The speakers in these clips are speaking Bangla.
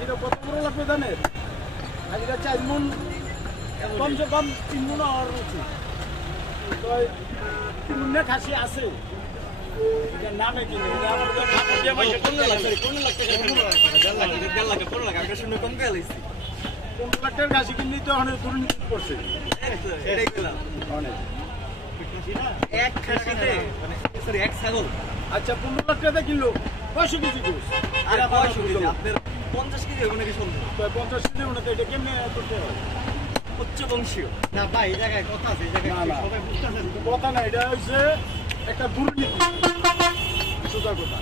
খাসিটা কত বড় লাগবে জানেন? খাসিটা 4 মণ, কমসে কম 3 মণ হওয়ার উচিত। তো 3 মণ খাসি আছে। এটা নামে কিনে কোন লাখ আমরা শুনে কম গেল 15 লাখ টাকার খাসি কিনলেই তো অনেক দুর্নীতি করছে। এটাই গেলাম অনেক এক খাসিতে মানে সরি এক ছাগল। আচ্ছা 15 লাখ টাকা কিনলো 500 কেজি গোস। আর 500 কেজি আপনার 50 কেজি হবে নাকি সন্দেহ? 50 কেজি মনে তো এটা কেমনে করতে হয়? উচ্চ বংশীয় না ভাই এই জায়গায় কথা আছে, এই জায়গায় না, না। সবাই বুঝতেছেন। কথা না, এটা হচ্ছে একটা দুর্নীতি। সোজা কথা।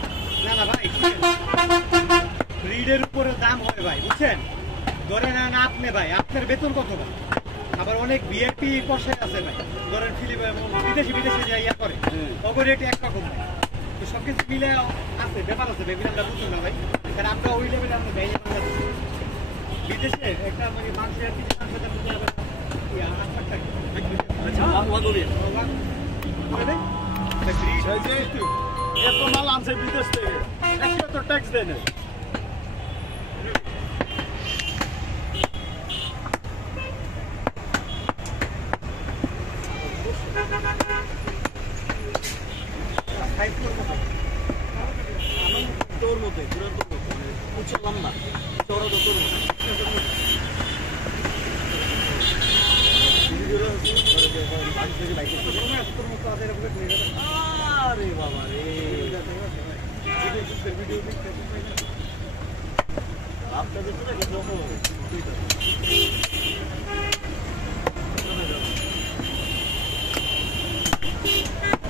না না ভাই ব্রিডের উপরে দাম হয় ভাই, বুঝছেন? ধরে নেন আপনি ভাই, আপনার বেতন কত ভাই? আবার অনেক ভিআইপি পয়সায় আছে ভাই, ধরেন ফিলিপ বিদেশি যাই ইয়া করে তখন রেট একরকম ভাই। তো সবকিছু মিলে আছে, ব্যাপার আছে, বেগুন আমরা বুঝুন না ভাই, কারণ আমরা ওই লেভেলে আমরা গাইয়ে বাংলাদেশ বিদেশে একটা মানে মানুষের কিছু মানুষের দাম দিতে আবার 8 লাখ টাকা। আচ্ছা আল্লাহ দরিয়া এই যে এত মাল আনছে বিদেশ থেকে, একটা তো ট্যাক্স দেয় না। তোর মতো পুরো তোর মতো উচ্চ লম্বা চড়া তো তোর মতো আরে বাবা রে আপনাদের তো দেখে যখন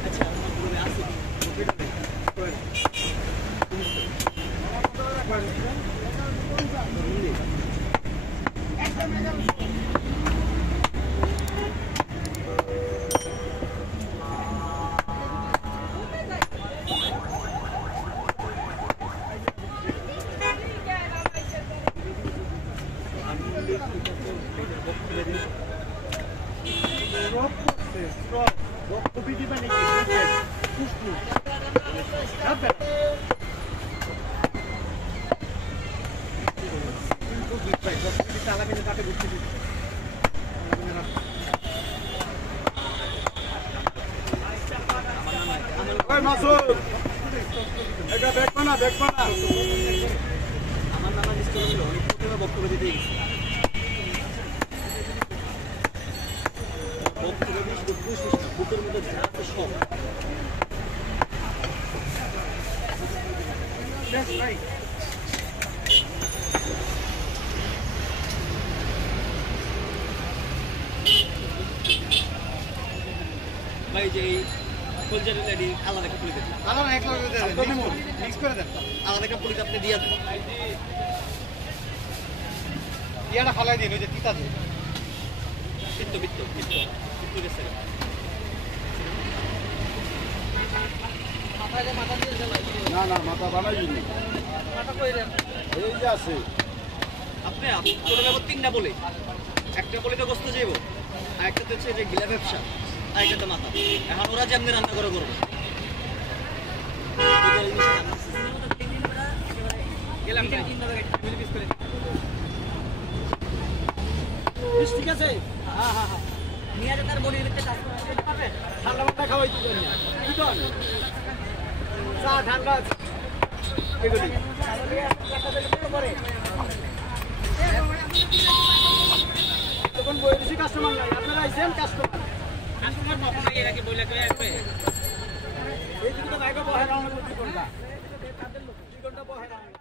আচ্ছা আমার পুরো আছে মাসুদ এটা দেখবো না আমার নানা নিশ্চয় ছিল অনেক প্রথমে বক্তব্য দিতে গেছি বক্তব্য দিয়ে শুধু বুঝছিস না বুকের মধ্যে যা আছে সব ভাই যে কলজারের লেডি আলাদা একটা পুলি দেন আলাদা এক লগে দেন, মিক্স করে দেন, আলাদা একটা পুলি আপনি দিয়ে দেন ইয়াটা ফালাই দিন, ওই যে তিতা দিন। বিত্ত গেছে না মাথা বানাইনি, এই যে আছে আপনি তোর ব্যাপার 3টা বলে একটা বলে তো গোস্ত যাইব আর একটা তো হচ্ছে যে গিলা ব্যবসা আর একটা তো মাথা এখন ওরা যে আপনি রান্না করে করবো ঠিক আছে। হ্যাঁ নিয়ে তার বলি ঠান্ডা মাথা খাওয়াই দিবেন না, কি কর চা ঠান্ডা আছে এগুলি তখন বই কাস্টমার নাই, আপনারা আইসেন কাস্টমার এই দিকে তো ভাইকে বহে রান্না করতে কোনটা 2 ঘন্টা বহে রান্না